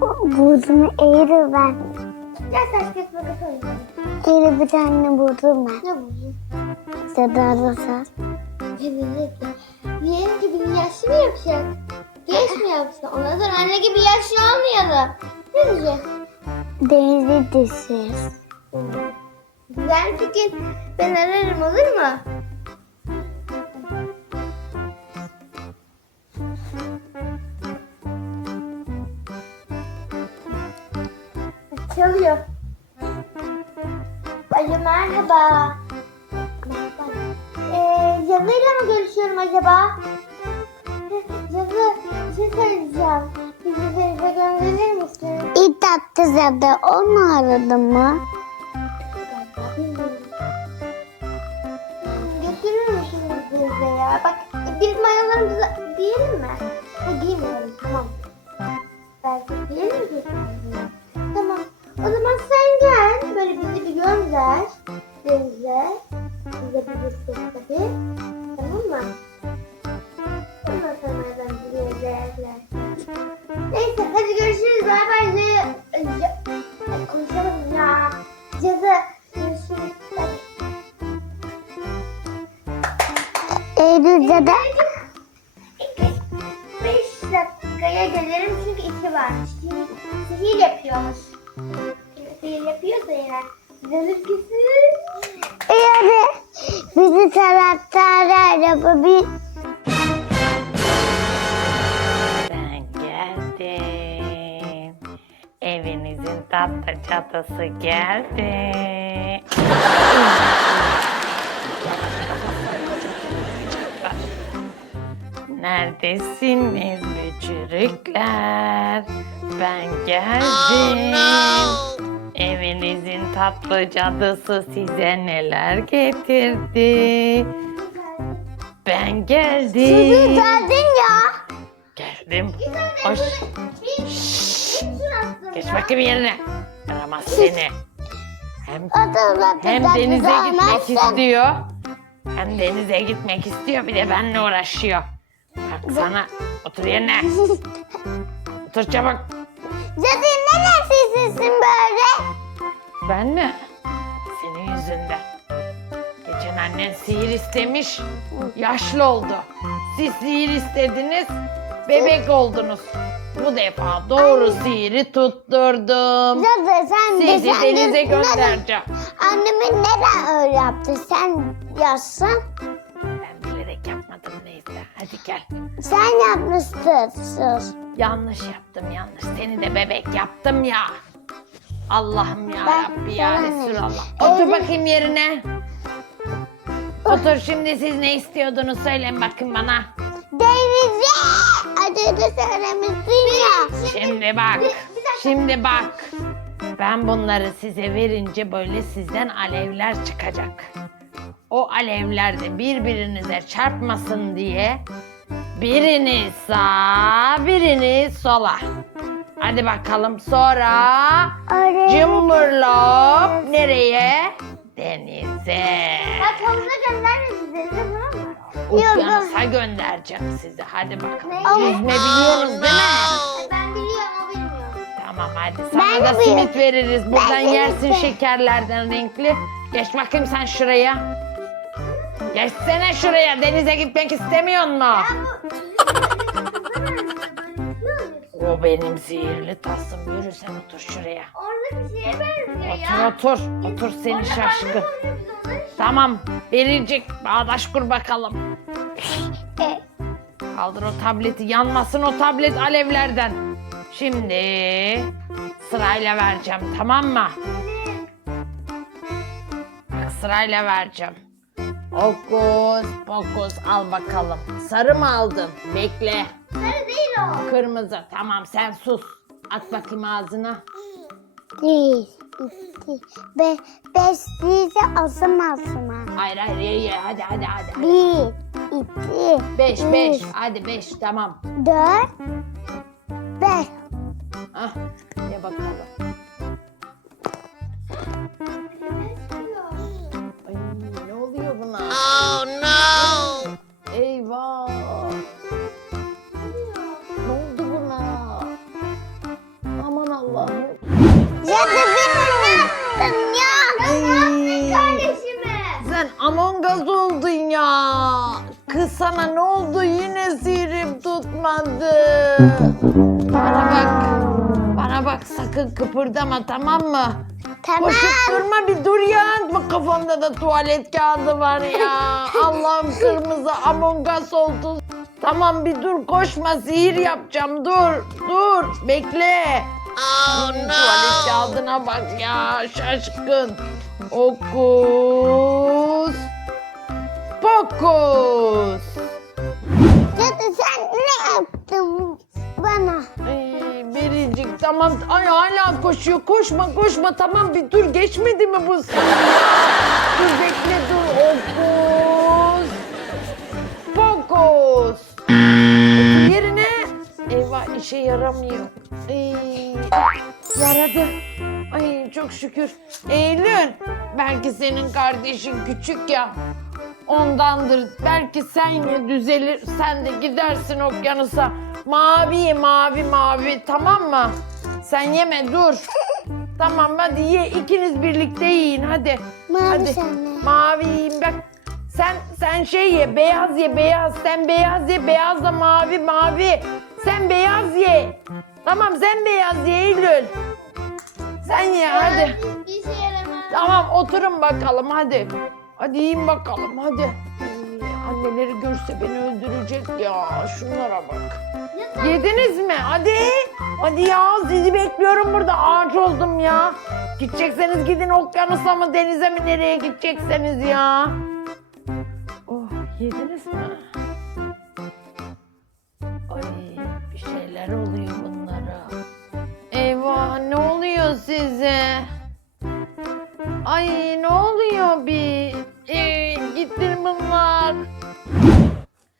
Buldum eğri ben. Gel kağıt makas oynayalım. Eğri bir tane buldum ben. Ne buldun? Seda sar. Diyelim ki bir yaşlı mı yapacak? Genç mi yapsın? Ondan sonra anne gibi yaşlı olmayalım. Ne diyecek? Denizli düşeceğiz. Güzel fikir. Ben ararım olur mu? Merhaba. Ee, Yazıyla mı görüşüyorum acaba? Yazı, bir şey söyleyeceğim. Bizi denize gönderir misin? İlk tatlı Seda onu aradı mı? Götürür müsünüz bize ya? Bak biz mayolarımızı giyelim mi? Ha giymiyoruz tamam. Belki giyelim mi? Tamam. O zaman sen bir gönder. Denize. Bize bir liste tabii. Tamam mı? Ondan sonra ben bir yerler. Neyse hadi görüşürüz. Bay bay. Ya- ya- Ay, Konuşamadım ya. Cadı. Görüşürüz. Hadi. Eylül Seda. Beş dakikaya gelirim çünkü iki varmış. Sihir yapıyormuş. Sihir yapıyorsa eğer. Kesin. Eğri. Bizi taraftara araba bir Ben geldim. Evinizin tatlı çatısı geldi. Neredesiniz bücürükler? Ben geldim. Evinizin tatlı cadısı size neler getirdi? Ben geldim. geldin ya. Geldim. Hoş. Geç Geç bakayım yerine. Yaramaz seni. Hem, hem denize gitmek istiyor. Hem denize gitmek istiyor. Bir de benimle uğraşıyor. Bak sana. Otur yerine. Otur çabuk. Cadı neresisin böyle? Ben mi? Senin yüzünden. Geçen annen sihir istemiş. Yaşlı oldu. Siz sihir istediniz. Bebek oldunuz. Bu defa doğru sihiri tutturdum. Cadı sen de Sizi sen denize de- göndereceğim. Annemin neden öyle yaptı? Sen yazsan. Sen yapmışsın. Yanlış yaptım yanlış. Seni de bebek yaptım ya. Allah'ım ya Ben Rabbi ya sana ne- Resulallah. Otur bakayım yerine. Otur şimdi siz ne istiyordunuz söyleyin bakın bana. Denize. Adını söylemişsin ya. Şimdi bak. Şimdi bak. Ben bunları size verince böyle sizden alevler çıkacak. O alevler de birbirinize çarpmasın diye biriniz sağa, biriniz sola. Hadi bakalım sonra Oraya. cumburlop nereye? Denize. Bak havuza gönderme bizi. Tamam mı? Okyanusa göndereceğim sizi. Hadi bakalım. Ne? Yüzme biliyoruz değil mi? Ben biliyorum o bilmiyor. Tamam hadi Ben sana de da simit veririz. Buradan Ben yersin şekerlerden renkli. Geç bakayım sen şuraya. Geçsene şuraya. Denize gitmek istemiyor mu? O benim sihirli tasım. Yürü sen otur şuraya. Orada bir şeye benziyor ya. Otur otur. Otur seni şaşkın. Tamam. Verilecek. Bağdaş kur bakalım. E, Kaldır o tableti. Yanmasın o tablet alevlerden. Şimdi sırayla vereceğim tamam mı? Bak sırayla vereceğim. Okus pokus al bakalım. Sarı mı aldın? Bekle. Sarı değil o. Kırmızı. Tamam sen sus. At bakayım ağzına. iki, be, beş değilse asım asıma. Hayır hayır ye ye. Hadi hadi hadi. hadi. Bir, iki, Beş üç, beş. Hadi beş tamam. dört, beş. Ah, ye bakalım. Bana bak. Bana bak sakın kıpırdama tamam mı? Tamam. Koşup durma bir dur ya. Bak kafamda da tuvalet kağıdı var ya. Allah'ım kırmızı Among Us oldu. Tamam bir dur koşma sihir yapacağım dur dur bekle. Oh, Tuvalet kağıdına bak ya şaşkın. Okus. Pokus. Tamam. Ay hala koşuyor. Koşma koşma tamam bir dur. Geçmedi mi bu ya? Dur bekle dur. Okus. Otur yerine. Eyvah işe yaramıyor. Ay, yaradı. Ay çok şükür. Eylül. Belki senin kardeşin küçük ya. Ondandır. Belki sen ye düzelir. Sen de gidersin okyanusa. Mavi mavi mavi tamam mı? Sen yeme dur. Tamam hadi ye ikiniz birlikte yiyin hadi. Mavi hadi. sen ne? Mavi yiyin bak. Sen sen şey ye beyaz ye beyaz. Sen beyaz ye beyaz da mavi mavi. Sen beyaz ye. Tamam sen beyaz ye Eylül. Sen ye hadi. Bir şey yaramaz. Tamam oturun bakalım hadi. Hadi yiyin bakalım hadi. Anneleri görse beni öldürecek ya. Şunlara bak. Yediniz mi? Hadi. Hadi ya sizi bekliyorum burada. Ağaç oldum ya. Gidecekseniz gidin okyanusa mı denize mi nereye gidecekseniz ya. Oh yediniz mi? Ay bir şeyler oluyor bunlara. Eyvah ne oluyor size? Ay ne oluyor bir? Ee, gittin bunlar.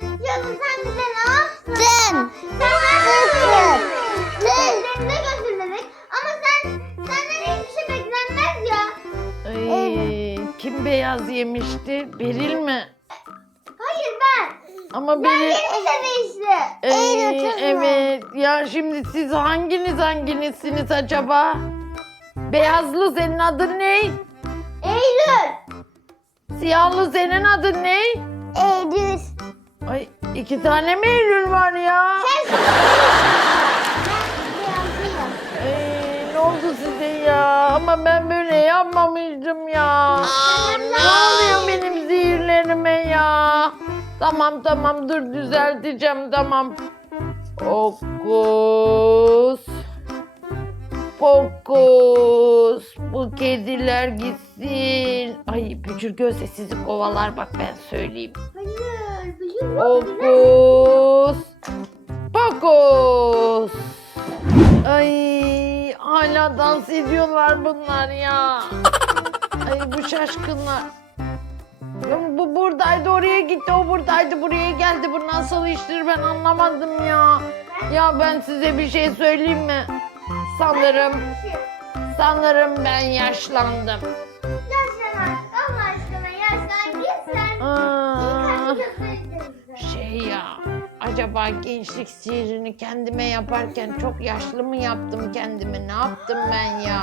Cadı sen bize ne yaptın? Sen. Dın. Denize götürmedik ama sen senden hiçbir şey beklenmez ya. Ay, kim beyaz yemişti? Beril mi? Hayır ben. Ama Ben Beril... denize değişti. Ee, Eylül evet. Ya şimdi siz hanginiz hanginizsiniz acaba? Beyazlı senin adın ne? Eylül. Siyahlı senin adın ne? Eylül. Ay iki tane mi Eylül var ya? Ee, ne oldu size ya? Ama ben böyle yapmamıştım ya. ne oluyor benim zehirlerime ya? Tamam tamam dur düzelteceğim tamam. Okus. Pokus. Bu kediler gitsin. Ay bücür gözle sizi kovalar bak ben söyleyeyim. Hayır. Yok. Okus. Pokus. Ay hala dans ediyorlar bunlar ya. Ay bu şaşkınlar. Bu buradaydı oraya gitti o buradaydı buraya geldi bu nasıl iştir ben anlamadım ya. Ya ben size bir şey söyleyeyim mi? Sanırım sanırım ben yaşlandım. Yaşlan artık Allah aşkına yaşlan git sen. Aa. Şey ya, acaba gençlik sihirini kendime yaparken çok yaşlı mı yaptım kendime? Ne yaptım ben ya?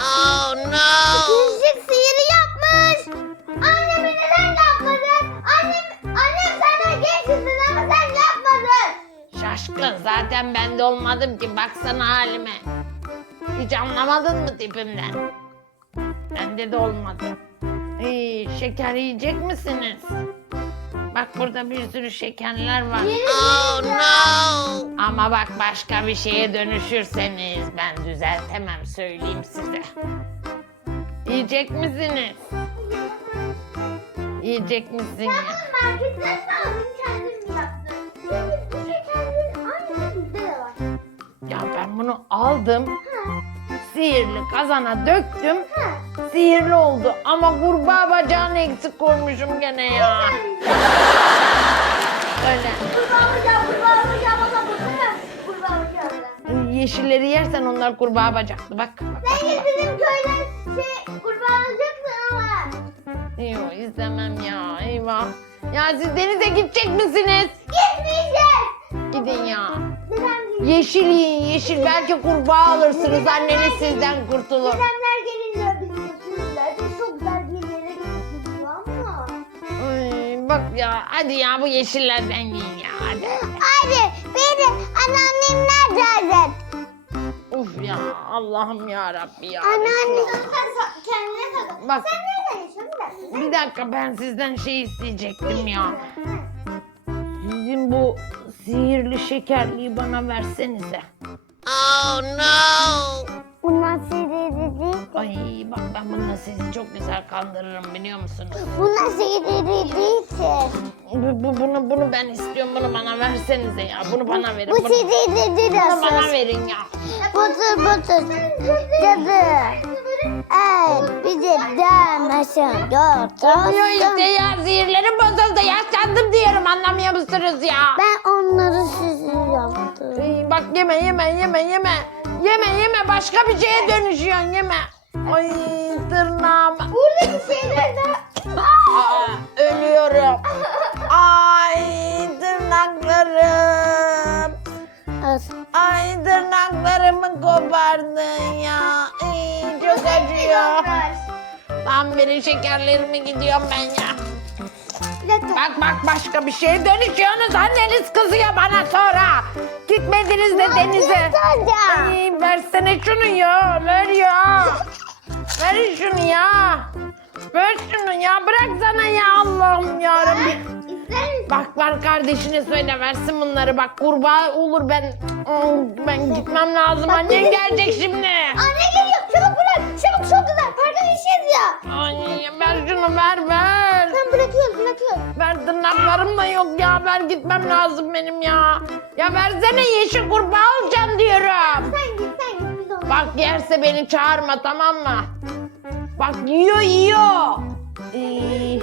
Gençlik sihiri yapmış. Anneme neden yapmadın? Annem, annem senden gençsin ama sen yapmadın. Şaşkın, zaten ben de olmadım ki. Baksana halime. Hiç anlamadın mı tipimden? Bende de olmadı. İyi, şeker yiyecek misiniz? Bak burada bir sürü şekerler var. Ama bak başka bir şeye dönüşürseniz ben düzeltemem söyleyeyim size. Yiyecek misiniz? Yiyecek misiniz? Sen marketten kendin mi yaptın? Çünkü bu şekerlerin aynısı bizde de var. Ya ben bunu aldım. Sihirli kazana döktüm. Sihirli oldu ama kurbağa bacağını eksik koymuşum gene ya. Öyle. Kurbağa bacağı, kurbağa bacağı, baka baka. Kurbağa bacağı. Yeşilleri yersen onlar kurbağa bacaklı. Bak. bak, Sen bak. bizim köyden şey kurbağa alacaksın ama. Yok istemem ya. Eyvah. Ya siz denize gidecek misiniz? Yeşil yiyin yeşil. Belki kurbağa alırsınız. Anneniz sizden kurtulur. Dedemler gelince bizi götürürler. Biz çok güzel bir yere ama. Ay, bak ya. Hadi ya bu yeşillerden yiyin ya. Hadi. Hadi beni anneannemler zaten. Uf ya Allah'ım ya Rabbi ya. Anneanne. Kendine. Bak Sen nereden yaşıyorsun? Bir dakika ben sizden şey isteyecektim ya. Sizin bu sihirli şekerliği bana versenize. Bunlar sihirli değil. Ay bak ben bununla sizi çok güzel kandırırım biliyor musunuz? Bunlar sihirli değildir. Bu, bu- bunu bunu ben istiyorum bunu bana versenize ya. Bunu bana verin. Bu Bunu, sihirli değil bunu bana verin ya. Butur butur. Cadı. Evet bizi dövmesin. Olmuyor işte Götürsün. ya sihirlerim bozuldu. Yaşlandım diyorum anlamıyor musunuz ya? Ben onları sizi yaptım. Ay, bak yeme yeme yeme yeme. Yeme yeme başka bir şeye dönüşüyorsun yeme. Ay tırnağım. Buradaki beri şekerlerimi gidiyorum ben ya. Bir dakika. Bak bak başka bir şeye dönüşüyorsunuz. Anneniz kızıyor bana sonra. Gitmediniz de denize. Dada. Ay, versene şunu ya. Ver ya. Ver şunu ya. Ver şunu ya. Bıraksana ya Allah'ım ya Rabbi. İster misin? Bak var kardeşine söyle versin bunları. Bak kurbağa olur ben. Ben gitmem lazım. Annen gelecek şimdi. Anne geliyor. Çabuk bırak. Çabuk çok güzel. Parka düşeceğiz ya. Ay ver şunu ver ver. Sen bırakıyorsun bırakıyorsun. Ver tırnaklarım da yok ya. Ver gitmem lazım benim ya. Ya versene yeşil kurbağa alacağım diyorum. Sen git sen git. Biz onu. Bak yerse beni çağırma tamam mı? Bak yiyor yiyor. Ee,